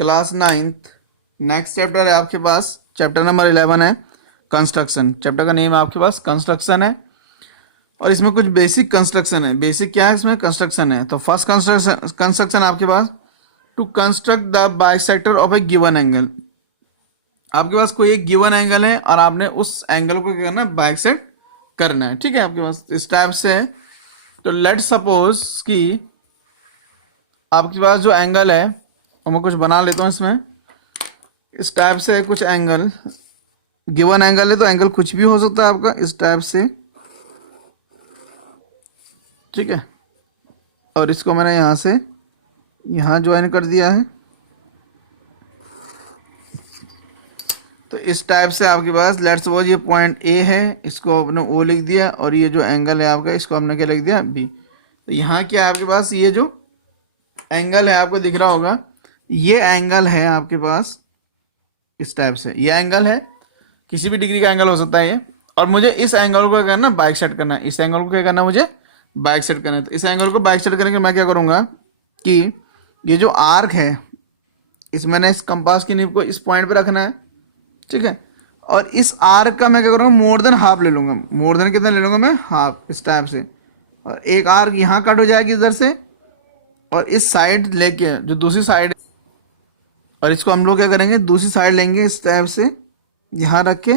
Class 9th। Next chapter है आपके पास, chapter number 11 है कंस्ट्रक्शन। चैप्टर का नेम आपके पास कंस्ट्रक्शन है और इसमें कुछ बेसिक कंस्ट्रक्शन है। बेसिक क्या है इसमें? कंस्ट्रक्शन है। तो फर्स्ट कंस्ट्रक्शन आपके पास, to construct the bisector of a given angle. आपके पास कोई एक गिवन एंगल है और आपने उस एंगल को क्या करना है? बाइसेक्ट करना है। ठीक है, आपके पास इस टाइप से है। तो लेट सपोज कि आपके पास जो एंगल है वो मैं कुछ बना लेता हूँ इसमें। इस टाइप से कुछ एंगल, गिवन एंगल है तो एंगल कुछ भी हो सकता है आपका इस टाइप से। ठीक है, और इसको मैंने यहाँ से यहाँ ज्वाइन कर दिया है। तो इस टाइप से आपके पास लेट्स सपोज ये पॉइंट ए है, इसको आपने ओ लिख दिया, और ये जो एंगल है आपका इसको हमने क्या लिख दिया? बी। तो यहाँ क्या है आपके पास? ये जो एंगल है आपको दिख रहा होगा, ये एंगल है आपके पास इस टाइप से। ये एंगल है, किसी भी डिग्री का एंगल हो सकता है ये, और मुझे इस एंगल को क्या करना है? बाइक सेट करना है। इस एंगल को क्या करना है? मुझे बाइक सेट करना है। तो इस एंगल को बाइक सेट करने के मैं क्या करूँगा कि ये जो आर्क है, इस मैंने इस कंपास की नीव को इस पॉइंट पे रखना है। ठीक है, और इस आर्क का मैं क्या करूँगा? मोर देन हाफ ले लूँगा। मोर देन कितना ले लूँगा मैं? हाफ, इस टाइप से। और एक आर्क यहाँ कट हो जाएगी इधर से, और इस साइड लेके जो दूसरी साइड, और इसको हम लोग क्या करेंगे? दूसरी साइड लेंगे इस टाइप से, यहाँ रख के,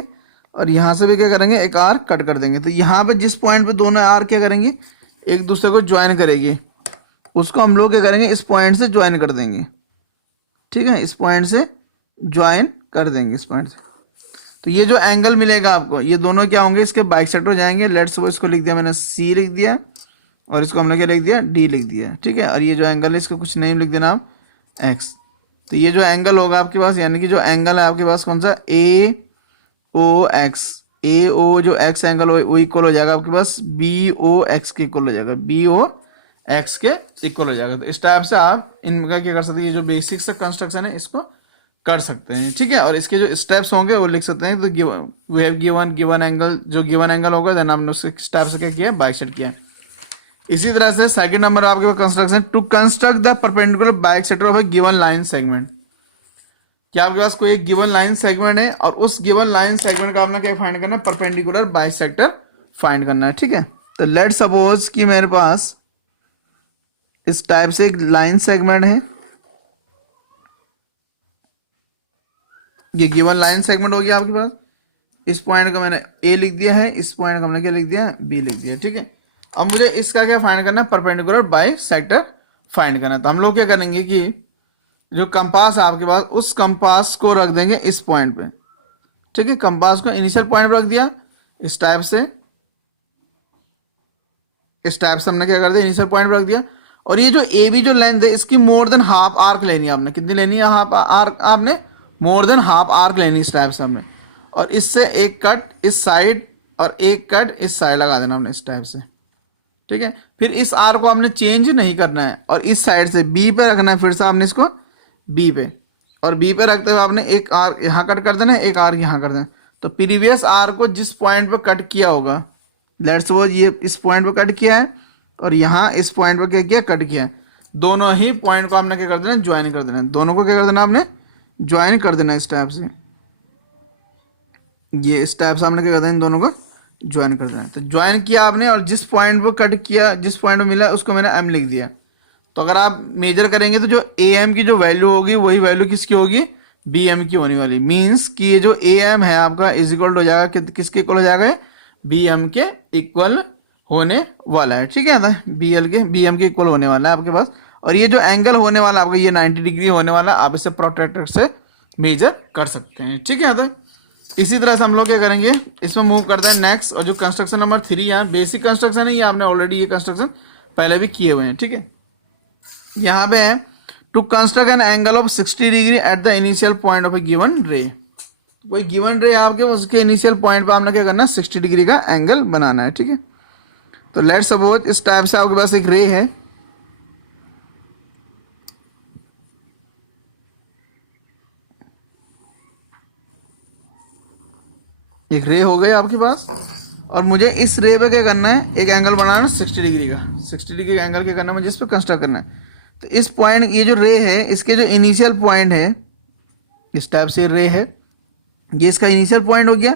और यहाँ से भी क्या करेंगे? एक आर्क कट कर देंगे। तो यहाँ पे जिस पॉइंट पे दोनों आर्क क्या करेंगे? एक दूसरे को ज्वाइन करेंगे, उसको हम लोग क्या करेंगे? इस पॉइंट से ज्वाइन कर देंगे। ठीक है, इस पॉइंट से ज्वाइन कर देंगे, इस पॉइंट से। तो ये जो एंगल मिलेगा आपको, ये दोनों क्या होंगे? इसके बाइसेक्टर हो जाएंगे। लेट्स सपोज इसको लिख दिया मैंने सी लिख दिया, और इसको हमने क्या लिख दिया? डी लिख दिया। ठीक है, और ये जो एंगल है इसका कुछ नेम लिख देना आप, एक्स। तो ये जो एंगल होगा आपके पास, यानी कि जो एंगल है आपके पास कौन सा? ए ओ एक्स। ए ओ जो एक्स एंगल हो वो इक्वल हो जाएगा आपके पास बी ओ एक्स के इक्वल हो जाएगा, बी ओ एक्स के इक्वल हो जाएगा। तो इस टाइप से आप इनका क्या कर सकते हैं? ये जो बेसिक सा कंस्ट्रक्शन है इसको कर सकते हैं। ठीक है, और इसके जो स्टेप्स होंगे वो लिख सकते हैं। तो वी हैव गिवन एंगल, जो गिवन एंगल होगा देन हमने उसके स्टेप से क्या किया? बाइसेक्ट किया। इसी तरह से सेकंड नंबर आपके पास construction, to construct the perpendicular bisector of a given line segment. क्या आपके पास कोई एक गिवन लाइन सेगमेंट है और उस गिवन लाइन सेगमेंट का आपने क्या फाइंड करना है? परपेंडिकुलर बाइसेक्टर फाइंड करना है। ठीक है, तो लेट सपोज कि मेरे पास इस टाइप से एक लाइन सेगमेंट है, ये गिवन लाइन सेगमेंट हो गया आपके पास। इस पॉइंट का मैंने ए लिख दिया है, इस पॉइंट का हमने क्या लिख दिया? बी लिख दिया। ठीक है, अब मुझे इसका क्या फाइंड करना है? परपेंडिकुलर बाइसेक्टर फाइंड करना है। तो हम लोग क्या करेंगे कि जो कंपास है आपके पास, उस कंपास को रख देंगे इस पॉइंट पे। ठीक है, कंपास को इनिशियल पॉइंट पे रख दिया इस टाइप से। इस टाइप से हमने क्या कर दिया? इनिशियल पॉइंट पे रख दिया। और ये जो ए बी जो लेंथ है इसकी मोर देन हाफ आर्क लेनी है आपने। कितनी लेनी है? हाफ आर्क आपने, मोर देन हाफ आर्क लेनी इस टाइप से हमने। और इससे एक कट इस साइड और एक कट इस साइड लगा देना हमने इस टाइप से। ठीक है, फिर इस आर को आपने चेंज नहीं करना है और इस साइड से बी पे रखना है। फिर से आपने इसको बी पे, और बी पे रखते हुए आपने एक आर यहाँ कट कर देना है, एक आर यहाँ कर देना। तो प्रीवियस आर को जिस पॉइंट पे कट किया होगा, लेट्स सपोज ये इस पॉइंट पे कट किया है और यहाँ इस पॉइंट पे क्या किया? कट किया है। दोनों ही पॉइंट को आपने क्या कर देना? ज्वाइन कर देना है। दोनों को क्या कर देना आपने? ज्वाइन कर देना इस टाइप से। ये इस टाइप से आपने क्या कर देना? इन दोनों को ज्वाइन कर देना है। तो ज्वाइन किया आपने, और जिस पॉइंट पे कट किया, जिस पॉइंट पे मिला उसको मैंने एम लिख दिया। तो अगर आप मेजर करेंगे तो जो ए एम की जो वैल्यू होगी वही वैल्यू किसकी होगी? बी एम की होने वाली। मीन्स कि ये जो ए एम है आपका इज इक्वल हो जाएगा किसके इक्वल हो जाएगा? बी एम के इक्वल होने वाला है। ठीक है, बी एम के इक्वल होने वाला है आपके पास। और ये जो एंगल होने वाला है आपका, ये 90 डिग्री होने वाला है। आप इसे प्रोट्रैक्टर से मेजर कर सकते हैं। ठीक है, इसी तरह से हम लोग क्या करेंगे? इसमें मूव करते हैं नेक्स्ट। और जो कंस्ट्रक्शन नंबर 3 यहाँ बेसिक कंस्ट्रक्शन है, ये आपने ऑलरेडी ये कंस्ट्रक्शन पहले भी किए हुए हैं। ठीक है, यहाँ पे है to construct an angle of 60 degree at the initial point of a given ray. कोई गिवन रे आपके, उसके इनिशियल पॉइंट पे आपने क्या करना है? 60 डिग्री का एंगल बनाना है। ठीक है, तो लेट्स सपोज इस टाइप से आपके पास एक रे है। एक रे हो गई आपके पास, और मुझे इस रे पे क्या करना है? एक एंगल बनाना है 60 डिग्री का। 60 डिग्री का एंगल क्या करना है मुझे? इस पर कंस्ट्रक्ट करना है। तो इस पॉइंट, ये जो रे है इसके जो इनिशियल पॉइंट है, इस टाइप से रे है, ये इसका इनिशियल पॉइंट हो गया।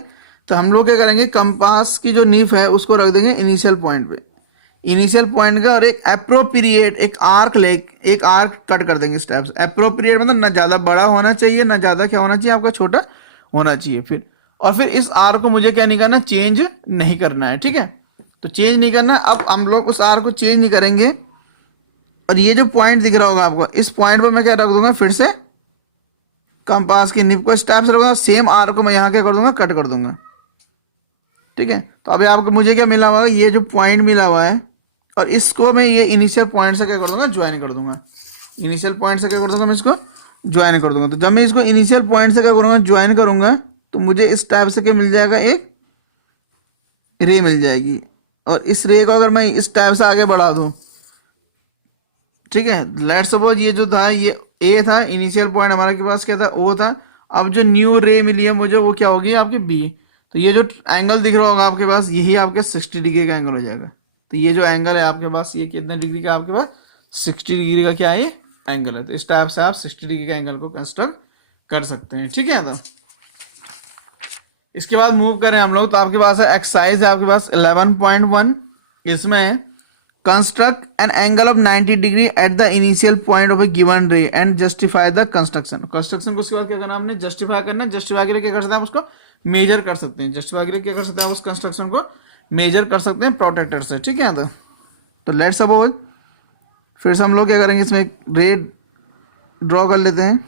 तो हम लोग क्या करेंगे, कंपास की जो नीफ है उसको रख देंगे इनिशियल पॉइंट पे, इनिशियल पॉइंट का, और एक अप्रोप्रिएट एक आर्क कट कर देंगे इस टाइप से। अप्रोप्रिएट मतलब ना ज़्यादा बड़ा होना चाहिए, ना ज़्यादा क्या होना चाहिए आपका, छोटा होना चाहिए। फिर इस आर्क को मुझे क्या नहीं करना, चेंज नहीं करना है, ठीक है। तो चेंज नहीं करना, अब हम लोग उस आर्क को चेंज नहीं करेंगे। और ये जो पॉइंट दिख रहा होगा आपको, इस पॉइंट पर मैं क्या रख दूंगा, फिर से कंपास की निप को इस टाइप से रखूंगा, सेम आर्क को मैं यहाँ क्या कर दूंगा, कट कर दूंगा, ठीक है। तो अभी आपको मुझे क्या मिला हुआ है, ये जो पॉइंट मिला हुआ है, और इसको मैं ये इनिशियल पॉइंट से क्या कर दूंगा, ज्वाइन कर दूंगा। इनिशियल पॉइंट से क्या कर दूंगा, मैं इसको ज्वाइन कर दूंगा। तो जब मैं इसको इनिशियल पॉइंट से क्या करूंगा, ज्वाइन करूंगा, तो मुझे इस टाइप से क्या मिल जाएगा, एक रे मिल जाएगी। और इस रे को अगर मैं इस टाइप से आगे बढ़ा दूं, ठीक है, लेट्स सपोज ये जो था ये ए था, इनिशियल पॉइंट हमारे के पास क्या था, ओ था। अब जो न्यू रे मिली है मुझे, वो क्या होगी आपकी बी। तो ये जो एंगल दिख रहा होगा आपके पास, यही आपके 60 डिग्री का एंगल हो जाएगा। तो ये जो एंगल है आपके पास, ये कितने डिग्री का आपके पास, 60 डिग्री का क्या है, ये एंगल है। तो इस टाइप से आप 60 डिग्री का एंगल को कंस्ट्रक्ट कर सकते हैं, ठीक है। तो इसके बाद मूव करें हम लोग, तो आपके पास है एक्सरसाइज है आपके पास 11.1। इसमें construct an angle of 90 degree at the initial point of a given ray and justify the construction. Construction को उसके बाद क्या करना, हमने जस्टिफाई करना है। जस्टिफाई के लिए क्या कर सकते हैं, आप उसको मेजर कर सकते हैं। जस्टिफाई के लिए क्या कर सकते हैं, आप उस कंस्ट्रक्शन को मेजर कर सकते हैं प्रोटेक्टर से, ठीक है। तो लेट्स सपोज फिर से हम लोग क्या करेंगे, इसमें एक रे ड्रॉ कर लेते हैं।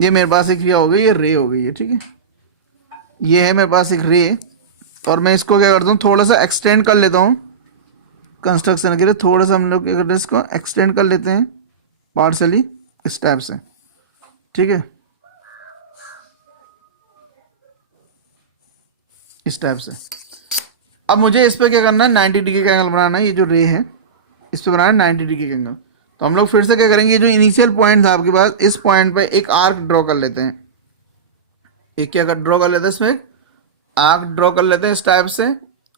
ये मेरे पास एक क्या हो गई, ये रे हो गई है, ठीक है। ये है मेरे पास एक रे, और मैं इसको क्या करता हूँ, थोड़ा सा एक्सटेंड कर लेता हूँ कंस्ट्रक्शन के लिए। थोड़ा सा हम लोग क्या करते हैं, इसको एक्सटेंड कर लेते हैं पार्शली इस टाइप से, ठीक है, इस टाइप से। अब मुझे इस पर क्या करना है, 90 डिग्री का एंगल बनाना है। ये जो रे है इस पर बनाना है 90 डिग्री का एंगल। तो हम लोग फिर से क्या करेंगे, ये जो इनिशियल पॉइंट था आपके पास, इस पॉइंट पे एक आर्क ड्रॉ कर लेते हैं। एक क्या ड्रॉ कर लेते हैं, इसमें आर्क ड्रॉ कर लेते हैं इस टाइप से।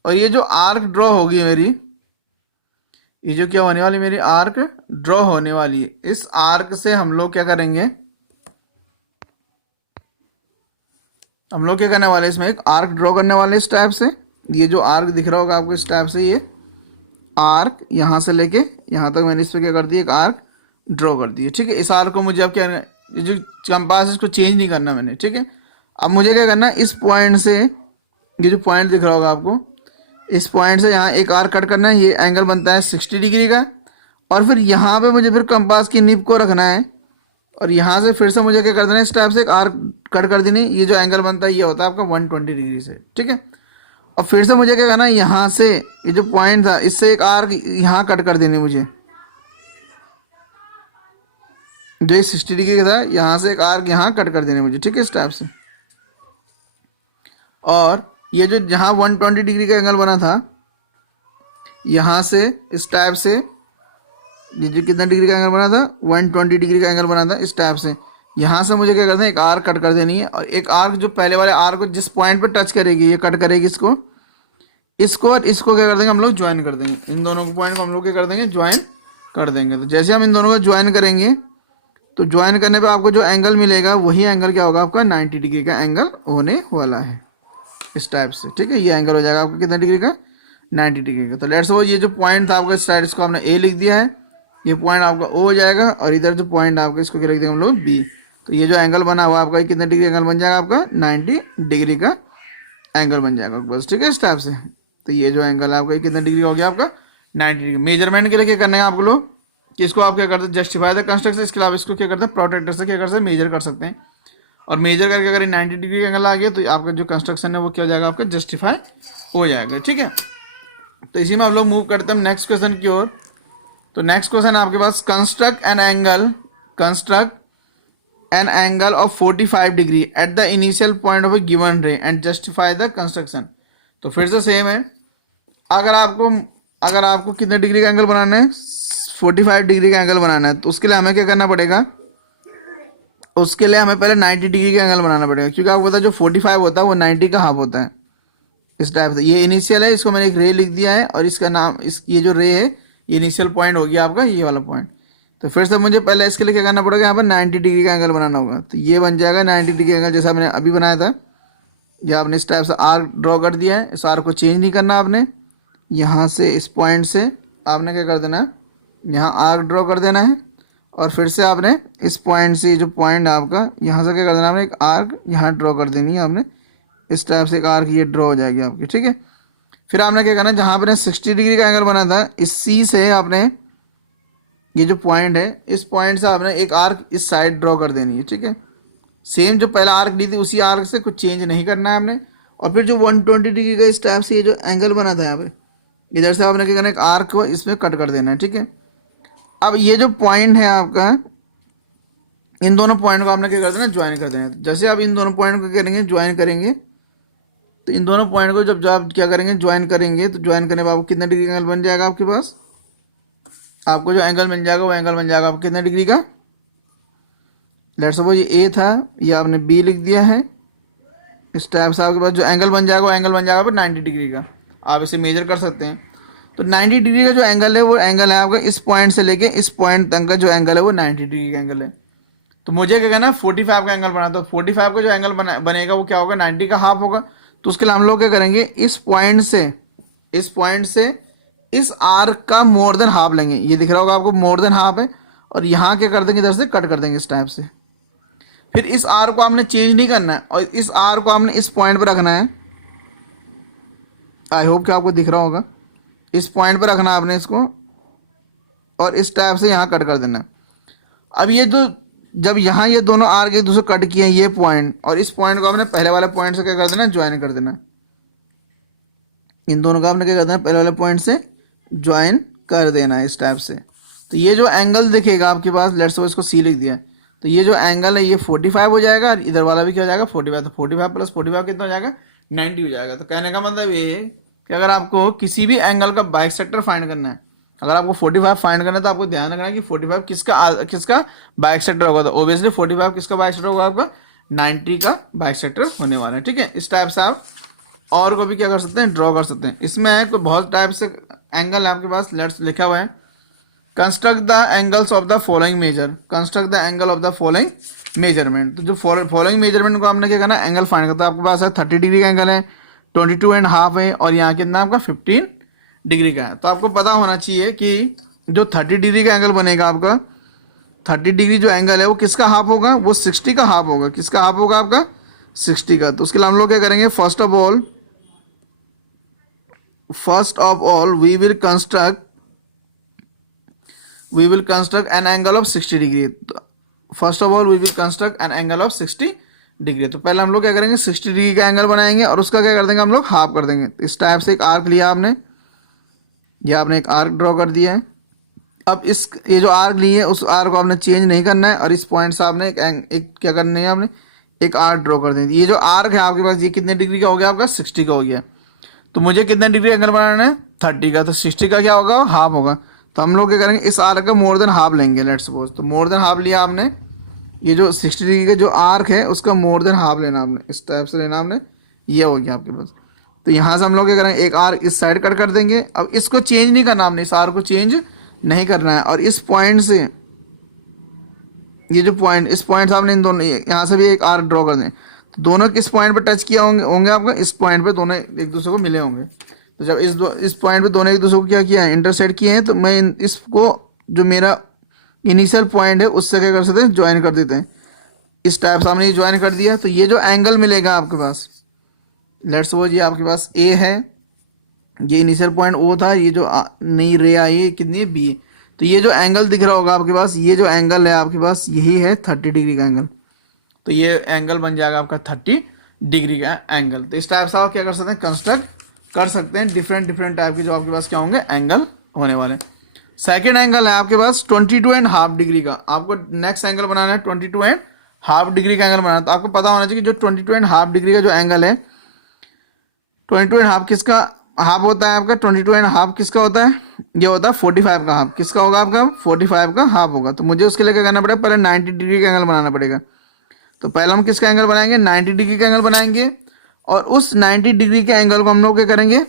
और ये जो आर्क ड्रॉ होगी मेरी, ये जो क्या होने वाली मेरी आर्क ड्रॉ होने वाली है, इस आर्क से हम लोग क्या करेंगे, हम लोग क्या करने वाले, इसमें एक आर्क ड्रॉ करने वाले इस टाइप से। ये जो आर्क दिख रहा होगा आपको इस टाइप से, ये आर्क यहाँ से लेके यहाँ तक मैंने इस पर क्या कर दिया, एक आर्क ड्रॉ कर दिया, ठीक है। इस आर्क को मुझे अब क्या, ये जो कंपास है इसको चेंज नहीं करना मैंने, ठीक है। अब मुझे क्या करना है, इस पॉइंट से, ये जो पॉइंट दिख रहा होगा आपको, इस पॉइंट से यहाँ एक आर्क कट करना है। ये एंगल बनता है 60 डिग्री का। और फिर यहाँ पे मुझे फिर कंपास की निब को रखना है, और यहाँ से फिर से मुझे क्या कर देना है, इस टाइप से एक आर्क कट कर देनी। ये जो एंगल बनता है ये होता है आपका 120 डिग्री से, ठीक है। और फिर से मुझे क्या करना है, यहाँ से ये जो पॉइंट था इससे एक आर्क यहाँ कट कर देनी मुझे, जो ये 60 डिग्री का था, यहाँ से एक आर्क यहाँ कट कर देने मुझे, ठीक है, इस टाइप से। और ये जो जहाँ 120 डिग्री का एंगल बना था, यहाँ से इस टाइप से, ये जो कितना डिग्री का एंगल बना था, 120 डिग्री का एंगल बना था इस टाइप से। यहाँ से मुझे क्या करना है, एक आर्क कट कर देनी है। और एक आर्क जो पहले वाले आर्क को जिस पॉइंट पे टच करेगी, ये कट करेगी इसको, और इसको क्या कर देंगे, हम लोग ज्वाइन कर देंगे। इन दोनों को पॉइंट को हम लोग क्या कर देंगे, ज्वाइन कर देंगे। तो जैसे हम इन दोनों को ज्वाइन करेंगे, तो ज्वाइन करने पे आपको जो एंगल मिलेगा, वही एंगल क्या होगा आपका, 90 डिग्री का एंगल होने वाला है इस टाइप से, ठीक है। ये एंगल हो जाएगा आपका कितना डिग्री का, 90 डिग्री का। तो लेट्स सपोज ये जो पॉइंट था आपका इस साइड, इसको हमने ए लिख दिया है, ये पॉइंट आपका ओ हो जाएगा। और इधर जो पॉइंट आपका, इसको क्या लिख देंगे हम लोग, बी। तो ये जो एंगल बना हुआ आपका, कितना डिग्री एंगल बन जाएगा आपका, 90 डिग्री का एंगल बन जाएगा बस, ठीक है, इस टाइप से। तो ये जो एंगल है आपका, कितना डिग्री हो गया आपका, 90 डिग्री। मेजरमेंट के लिए क्या करना है आप लोग, कि इसको आप क्या करते हैं, जस्टिफाई द कंस्ट्रक्शन। इसके अलावा इसको क्या करते हैं, प्रोटेक्टर से क्या कर सकते हैं, मेजर कर सकते हैं। और मेजर करके अगर 90 डिग्री का एंगल आ गया, तो आपका जो कंस्ट्रक्शन है वो क्या हो जाएगा, आपका जस्टिफाई हो जाएगा, ठीक है। तो इसी में आप लोग मूव करते हैं नेक्स्ट क्वेश्चन की ओर। तो नेक्स्ट क्वेश्चन आपके पास, construct an angle of 45 degree at the initial point of a given ray and justify the construction. तो फिर से सेम है, अगर आपको कितने डिग्री का एंगल बनाना है, 45 डिग्री का एंगल बनाना है, तो उसके लिए हमें क्या करना पड़ेगा, उसके लिए हमें पहले 90 डिग्री का एंगल बनाना पड़ेगा। क्योंकि आपको पता है जो 45 होता है वो 90 का हाफ होता है इस टाइप से। ये इनिशियल है, इसको मैंने एक रे लिख दिया है, और इसका नाम, ये जो रे है ये इनिशियल पॉइंट हो गया आपका ये वाला पॉइंट। तो फिर से मुझे पहले इसके लिए क्या करना पड़ेगा, यहाँ पर 90 डिग्री का एंगल बनाना होगा। तो ये बन जाएगा 90 डिग्री एंगल जैसा मैंने अभी बनाया था। ये आपने इस टाइप से आर्क ड्रॉ कर दिया है। इस आर्क को चेंज नहीं करना आपने। यहाँ से इस पॉइंट से आपने क्या कर देना है, यहाँ आर्क ड्रॉ कर देना है। और फिर से आपने इस पॉइंट से जो पॉइंट आपका यहाँ से क्या कर देना आपने, एक आर्क यहाँ ड्रॉ कर देनी है आपने। इस टाइप से एक आर्क ये ड्रॉ हो जाएगी आपकी, ठीक है। फिर आपने क्या करना है, जहाँ आपने 60 डिग्री का एंगल बना था, इस सी से आपने ये जो पॉइंट है, इस पॉइंट से आपने एक आर्क इस साइड ड्रॉ कर देनी है, ठीक है। सेम जो पहला आर्क ली थी उसी आर्क से, कुछ चेंज नहीं करना है आपने। और फिर जो 120 डिग्री का इस टाइप से ये जो एंगल बना था यहाँ पे, इधर से आपने क्या करना है, एक आर्क को इसमें कट कर देना है, ठीक है। अब ये जो पॉइंट है आपका, इन दोनों पॉइंट को आपने क्या कर देना, ज्वाइन कर देना है। जैसे आप इन दोनों पॉइंट को करेंगे, ज्वाइन करेंगे, तो इन दोनों पॉइंट को जब आप क्या करेंगे, ज्वाइन करेंगे, तो ज्वाइन करने के बाद कितना डिग्री का एंगल बन जाएगा आपके पास, आपको जो एंगल मिल जाएगा वो एंगल बन जाएगा आपको कितना डिग्री का। लेट्स सपोज ये ए था, ये आपने बी लिख दिया है। इस टाइप से आपके पास जो एंगल बन जाएगा वो एंगल बन जाएगा 90 डिग्री का। आप इसे मेजर कर सकते हैं। तो 90 डिग्री का जो एंगल है वो एंगल है आपका इस पॉइंट से लेके इस पॉइंट तक का जो एंगल है वो 90 डिग्री का एंगल है। तो मुझे क्या करना है, 45 का एंगल बना। तो 45 का जो एंगल बनेगा वो क्या होगा, 90 का हाफ होगा। तो उसके लिए हम लोग क्या करेंगे, इस पॉइंट से इस आर्क का मोर देन हाफ लेंगे। ये दिख रहा होगा आपको, मोर देन हाफ है। और यहाँ क्या कर देंगे, इधर से कट कर देंगे इस टाइप से। फिर इस आर को आपने चेंज नहीं करना है और इस आर को आपने इस पॉइंट पर रखना है। आई होप कि आपको दिख रहा होगा। इस पॉइंट पर रखना है आपने इसको और इस टाइप से यहाँ कट कर देना है। अब ये जो जब यहाँ ये दोनों आर्क एक दूसरे कट किए हैं, ये पॉइंट और इस पॉइंट को आपने पहले वाले पॉइंट से क्या कर देना, ज्वाइन कर देना। इन दोनों का आपने क्या कर देना, पहले वाले पॉइंट से ज्वाइन कर देना है इस टाइप से। तो ये जो एंगल दिखेगा आपके पास, लेट्स सपोज इसको सी लिख दिया, तो ये जो एंगल है ये 45 हो जाएगा और इधर वाला भी क्या हो जाएगा 45। तो 45 प्लस 45 कितना हो जाएगा, 90 हो जाएगा। तो कहने का मतलब ये है कि अगर आपको किसी भी एंगल का बाइसेक्टर फाइंड करना है, अगर आपको 45 फाइंड करना है, तो आपको ध्यान रखना है कि 45 किसका बाइसेक्टर होगा। तो ऑब्वियसली 45 किसका बाइसेक्टर होगा, आपका 90 का बाइसेक्टर होने वाला है, ठीक है। इस टाइप से आप और को भी क्या कर सकते हैं, ड्रॉ कर सकते हैं। इसमें है कोई बहुत टाइप से एंगल है आपके पास। लेट्स लिखा हुआ है, construct the angles of the following measure, construct the angle of the following measurement. तो जो फॉलोइंग मेजरमेंट को आपने क्या करना है, एंगल फाइंड करता है। आपके पास है 30 डिग्री का एंगल है, 22.5 है और यहाँ कितना आपका 15 डिग्री का है। तो आपको पता होना चाहिए कि जो 30 डिग्री का एंगल बनेगा आपका, 30 डिग्री जो एंगल है वो किसका हाफ होगा, वो 60 का हाफ होगा। किसका हाफ होगा, आपका 60 का। तो उसके लिए हम लोग क्या करेंगे, first of all we will construct an angle of 60 degree. First of all we will construct an angle of 60 degree. तो पहले हम लोग क्या करेंगे, 60 डिग्री का एंगल बनाएंगे और उसका क्या कर देंगे, हम लोग हाफ कर देंगे। तो इस टाइप से एक आर्क लिया आपने, ये आपने एक आर्क ड्रॉ कर दिया है। अब ये जो आर्क ली है उस आर्क को आपने चेंज नहीं करना है और इस पॉइंट से आपने एक क्या करना है, आपने एक आर्क ड्रॉ कर देंगे। ये जो आर्क है आपके पास, ये कितने डिग्री का हो गया, आपका 60 का हो गया। तो मुझे कितने डिग्री एंगल बनाना है, 30 का। तो 60 का क्या होगा, हाफ होगा। तो हम लोग क्या करेंगे, इस आर्क का मोर देन हाफ लेंगे। लेट्स सपोज, तो मोर देन हाफ लिया आपने। ये जो 60 डिग्री का जो आर्क है उसका मोर देन हाफ लेना आपने, इस टाइप से लेना आपने। ये हो गया आपके पास। तो यहाँ से हम लोग क्या करेंगे, एक आर्क इस साइड कट कर देंगे। अब इसको चेंज नहीं करना आपने, इस आर्क को चेंज नहीं करना है। और इस पॉइंट से ये जो पॉइंट, इस पॉइंट से आपने इन दोनों यहाँ से भी एक आर्क ड्रॉ कर दें। तो दोनों किस पॉइंट पर टच किया होंगे आपका, इस पॉइंट पे दोनों एक दूसरे को मिले होंगे। तो जब इस पॉइंट पे दोनों एक दूसरे को क्या किया है, इंटरसेक्ट किए हैं, तो मैं इसको जो मेरा इनिशियल पॉइंट है उससे क्या कर सकते हैं, ज्वाइन कर देते हैं। इस टाइप से हमने ये ज्वाइन कर दिया। तो ये जो एंगल मिलेगा आपके पास, लेट्स सपोज ये आपके पास ए है, ये इनिशियल पॉइंट ओ था, ये जो नई रे आई है कितनी है, बी। तो ये जो एंगल दिख रहा होगा आपके पास, ये जो एंगल है आपके पास, यही है 30 डिग्री का एंगल। तो ये एंगल बन जाएगा आपका 30 डिग्री का एंगल। तो इस टाइप से आप क्या कर सकते हैं, कंस्ट्रक्ट कर सकते हैं डिफरेंट टाइप के जो आपके पास क्या होंगे, एंगल होने वाले। सेकेंड एंगल है आपके पास 22.5 डिग्री का। आपको नेक्स्ट एंगल बनाना है 22.5 डिग्री का एंगल बनाना है। तो आपको पता होना चाहिए कि जो 22.5 डिग्री का जो एंगल है, 22.5 किसका हाफ होता है, आपका 22.5 किसका होता है, ये होता है 45 का हाफ। किसका होगा आपका, 45 का हाफ होगा। तो मुझे उसके लिए क्या करना पड़ेगा, पहले 90 डिग्री का एंगल बनाना पड़ेगा। तो पहले हम किसका एंगल बनाएंगे, 90 डिग्री का एंगल बनाएंगे। और उस 90 डिग्री के एंगल को हम लोग क्या करेंगे,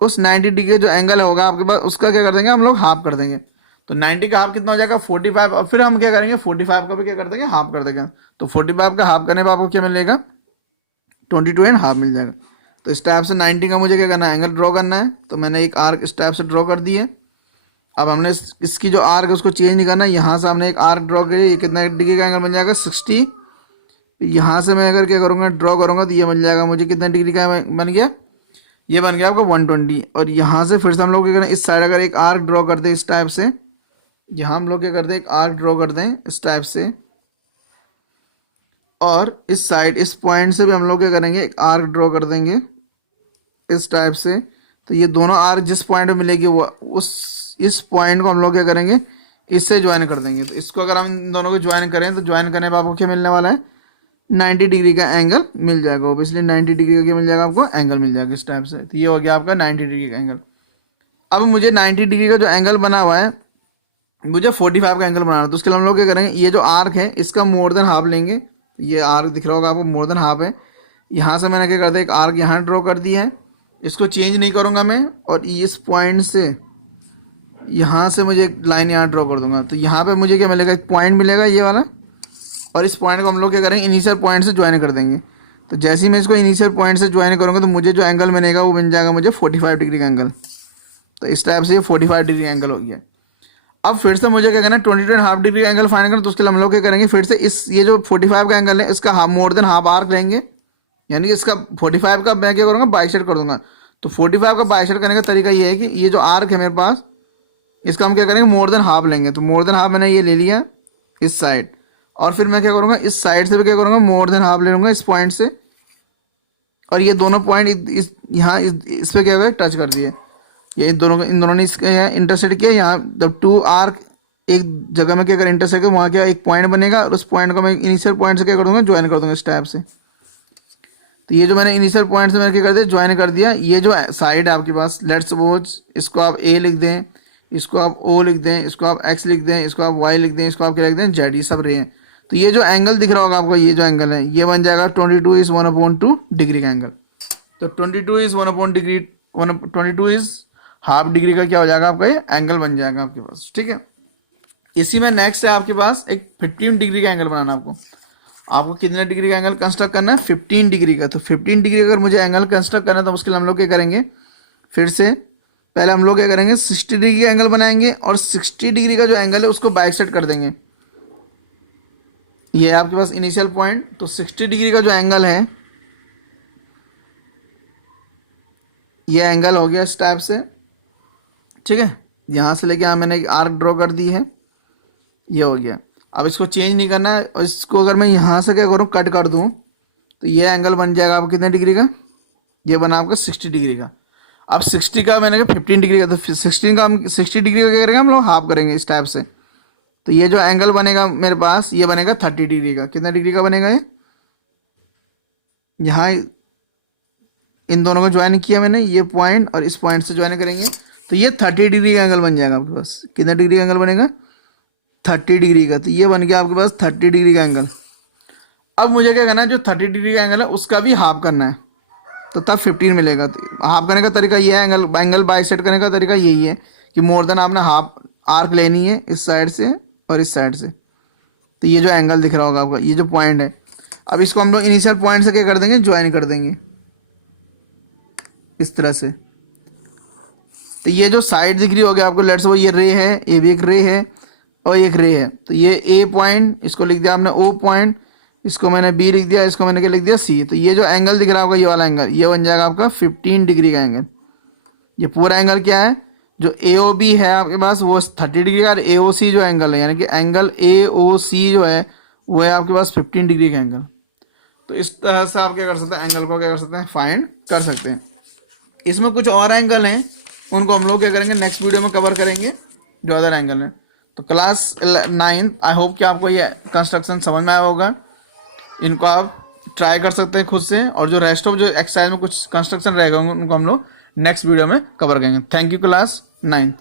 उस 90 डिग्री जो एंगल होगा आपके पास उसका क्या कर देंगे हम लोग हाफ कर देंगे। तो 90 का हाफ कितना हो जाएगा 45, और फिर हम क्या करेंगे 45 का भी क्या कर देंगे हाफ कर देंगे। तो 45 का हाफ करने पर आपको क्या मिलेगा 22 एंड हाफ मिल जाएगा। तो इस टाइप से 90 का मुझे क्या करना है एंगल ड्रॉ करना है। तो मैंने एक आर्क इस टाइप से ड्रॉ कर दी है। अब हमने इसकी जो आर्क है उसको चेंज नहीं करना है। यहाँ से हमने एक आर्क ड्रॉ करी, ये कितना डिग्री का एंगल बन जाएगा 60। यहाँ से मैं अगर क्या करूँगा ड्रॉ करूँगा तो ये बन जाएगा मुझे कितना डिग्री का बन गया, ये बन गया आपका 120। और यहाँ से फिर से हम लोग क्या करें इस साइड अगर एक आर्क ड्रॉ कर दें इस टाइप से, यहाँ हम लोग क्या करते हैं एक आर्क ड्रॉ कर दें इस टाइप से, और इस साइड इस पॉइंट से भी हम लोग क्या करेंगे एक आर्क ड्रॉ कर देंगे इस टाइप से। तो ये दोनों आर्क जिस पॉइंट पे मिलेगी वो उस इस पॉइंट को हम लोग क्या करेंगे इससे ज्वाइन कर देंगे। तो इसको अगर हम इन दोनों को ज्वाइन करें तो ज्वाइन करने पर आपको क्या मिलने वाला है 90 डिग्री का एंगल मिल जाएगा। ओबियसली 90 डिग्री का क्या मिल जाएगा आपको एंगल मिल जाएगा इस टाइप से। तो ये हो गया आपका 90 डिग्री का एंगल। अब मुझे 90 डिग्री का जो एंगल बना हुआ है मुझे 45 का एंगल बनाना है। तो उसके लिए हम लोग क्या करेंगे ये जो आर्क है इसका मोर देन हाफ लेंगे। ये आर्क दिख रहा होगा आपको मोर देन हाफ है। यहाँ से मैंने क्या कर दिया एक आर्क यहाँ ड्रॉ कर दिया है, इसको चेंज नहीं करूँगा मैं, और इस पॉइंट से यहाँ से मुझे एक लाइन यहाँ ड्रॉ कर दूंगा। तो यहाँ पे मुझे क्या मिलेगा एक पॉइंट मिलेगा ये वाला, और इस पॉइंट को हम लोग क्या करेंगे इनिशियल पॉइंट से ज्वाइन कर देंगे। तो जैसे ही मैं इसको इनिशियल पॉइंट से ज्वाइन करूँगा तो मुझे जो एंगल बनेगा वो बन जाएगा मुझे 45 डिग्री का एंगल। तो इस टाइप से ये 45 डिग्री एंगल हो गया। अब फिर से मुझे क्या करना है 22.5 डिग्री का एंगल फाइंड करना। तो उसके लिए हम लोग क्या करेंगे फिर से इस ये जो 45 का एंगल है इसका half more than half arc लेंगे, यानी कि इसका 45 का मैं क्या करूँगा बाइसेक्ट कर दूंगा। तो 45 का बाइसेक्ट करने का तरीका ये है कि ये जो आर्क है मेरे पास इसका हम क्या करेंगे मोर देन हाफ लेंगे। तो मोर देन हाफ मैंने ये ले लिया इस साइड, और फिर मैं क्या करूँगा इस साइड से भी क्या करूँगा मोर देन हाफ ले लूँगा इस पॉइंट से, और ये दोनों पॉइंट इस यहाँ इस पर क्या होगा टच कर दिए। ये इन दोनों ने इसके यहाँ इंटरसेक्ट किया। यहाँ जब टू आर्क एक जगह में क्या करें इंटरसेक्ट वहाँ क्या एक पॉइंट बनेगा, और उस पॉइंट को मैं इनिशियल पॉइंट से क्या कर दूँगा ज्वाइन कर दूँगा इस टाइप से। तो ये जो मैंने इनिशियल पॉइंट से मैंने क्या कर दिया ज्वाइन कर दिया। ये जो साइड है आपके पास लेट्स सपोज इसको आप ए लिख दें, इसको आप ओ लिख दें, इसको आप एक्स लिख दें, इसको आप वाई लिख दें, इसको आप क्या लिख दें जेड, ये सब रहे हैं। तो ये जो एंगल दिख रहा होगा आपको ये जो एंगल है ये बन जाएगा 22 इज 1/2 डिग्री का एंगल। तो 22 इज 22 इज हाफ डिग्री का क्या हो जाएगा आपका ये एंगल बन जाएगा आपके पास। ठीक है, इसी में नेक्स्ट है आपके पास एक 15 डिग्री का एंगल बनाना। आपको कितने डिग्री का एंगल कंस्ट्रक्ट करना है 15 डिग्री का। तो 15 डिग्री अगर मुझे एंगल कंस्ट्रक्ट करना है तो उसके लिए हम लोग क्या करेंगे फिर से पहले हम लोग क्या करेंगे 60 डिग्री का एंगल बनाएंगे, और 60 डिग्री का जो एंगल है उसको बाइसेक्ट कर देंगे। ये है आपके पास इनिशियल पॉइंट। तो 60 डिग्री का जो एंगल है ये एंगल हो गया इस टाइप से। ठीक है, यहाँ से लेके यहाँ मैंने एक आर्क ड्रॉ कर दी है, ये हो गया। अब इसको चेंज नहीं करना है, और इसको अगर मैं यहाँ से क्या करूँ कट कर दूँ तो ये एंगल बन जाएगा आपको कितने डिग्री का, ये बना आपका 60 डिग्री का। अब 60 का मैंने कहा 15 डिग्री का, तो 60 डिग्री का क्या करेंगे हम लोग हाफ करेंगे इस टाइप से। तो ये जो एंगल बनेगा मेरे पास ये बनेगा 30 डिग्री का। कितना डिग्री का बनेगा ये, यहाँ इन दोनों को ज्वाइन किया मैंने ये पॉइंट और इस पॉइंट से ज्वाइन करेंगे तो ये 30 डिग्री का एंगल बन जाएगा आपके पास। कितना डिग्री का एंगल बनेगा 30 डिग्री का। तो ये बन गया आपके पास 30 डिग्री का एंगल। अब मुझे क्या करना है जो 30 डिग्री का एंगल है उसका भी हाफ करना है, तो तब 15 मिलेगा। तो हाफ करने का तरीका ये है, एंगल बाइसेक्ट करने का तरीका यही है कि मोर देन आपने हाफ आर्क लेनी है इस साइड से और इस साइड से। तो ये जो एंगल दिख रहा होगा आपका ये जो पॉइंट है, अब इसको हम लोग इनिशियल पॉइंट से क्या कर देंगे ज्वाइन कर देंगे इस तरह से। तो ये जो साइड दिख रही होगी आपको लेट्स वो ये रे है, ये भी एक रे है और एक रे है। तो ये ए पॉइंट इसको लिख दिया आपने ओ पॉइंट, इसको मैंने बी लिख दिया, इसको मैंने क्या लिख दिया सी। तो ये जो एंगल दिख रहा होगा ये वाला एंगल ये बन जाएगा आपका 15 डिग्री का एंगल। ये पूरा एंगल क्या है जो ए ओ बी है आपके पास वो 30 डिग्री का, ए ओ सी जो एंगल है यानी कि एंगल ए ओ सी जो है वो है आपके पास 15 डिग्री का एंगल। तो इस तरह से आप क्या कर सकते हैं एंगल को क्या कर सकते हैं फाइंड कर सकते हैं। इसमें कुछ और एंगल हैं उनको हम लोग क्या करेंगे नेक्स्ट वीडियो में कवर करेंगे जो अदर एंगल है। तो क्लास 9 आई होप कि आपको ये कंस्ट्रक्शन समझ में आया होगा। इनको आप ट्राई कर सकते हैं खुद से, और जो रेस्ट ऑफ जो एक्सरसाइज में कुछ कंस्ट्रक्शन रहेगा उनको हम लोग नेक्स्ट वीडियो में कवर करेंगे। Thank you class 9।